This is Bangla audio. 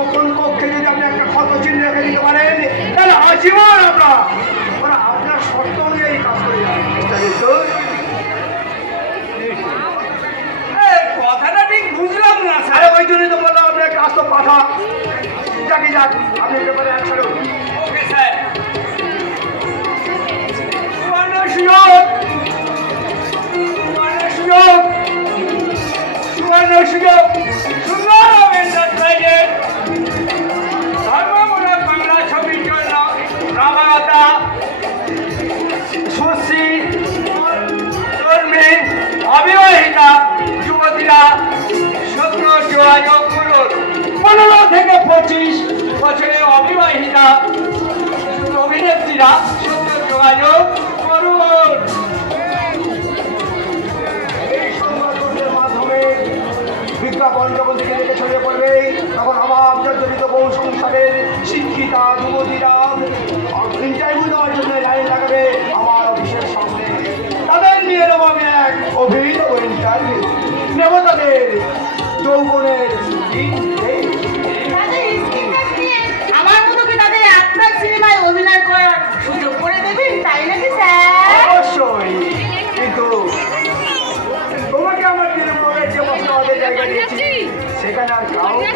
গোপন কক্ষে যদি আপনি একটা ক্ষত চিহ্ন রেখে দিতে পারেন তাহলে আজীবন আমরা আপনার শর্ত অনুযায়ী কাজ করে যাই। কথাটা ঠিক বুঝলাম না স্যার। আরে ওই জন্যই তো বললাম আপনি একটা আস্ত পাঠা। যাকে যাক আপনি ব্যাপারে এক ছাড়ুন। Okay sir. সুবর্ণ সুযোগ, সুবর্ণ সুযোগ, সুবর্ণ সুযোগ। সুন্দর এন্টারপ্রাইজের ধর্মমূলক বাংলা ছবির জন্য নবাগতা সুশ্রী কর্মী অবিবাহিতা যুবতীরা সত্য যোগাযোগ করুন। 15 থেকে 25 বছরের অবিবাহিতা অভিনেত্রীরা সত্য যোগাযোগ করুন। এই সংবাদপত্রের মাধ্যমে বিজ্ঞাপন যখন দিকে দিকে ছড়িয়ে পড়বে তখন আমার জর্জরিত বহু সংসারের শিক্ষিতা যুবতীরা ইন্টারভিউ দেওয়ার জন্য লাইন লাগাবে আমার অফিসের সামনে। তাদের নিয়ে নেবো আমি এক অভিনব ইন্টারভিউ, নেব তাদের যৌবনের তাদের স্কিনটা দিয়ে আমার মতো কি তাদের আপনার সিনেমায় অভিনয় করার সুযোগ করে দেবেন, তাই নাকি স্যার? অবশ্যই, কিন্তু তোমাকে আমার তৃণমূলের যে মশলাবাদের জায়গা দিয়েছি সেখানে আর কাউকে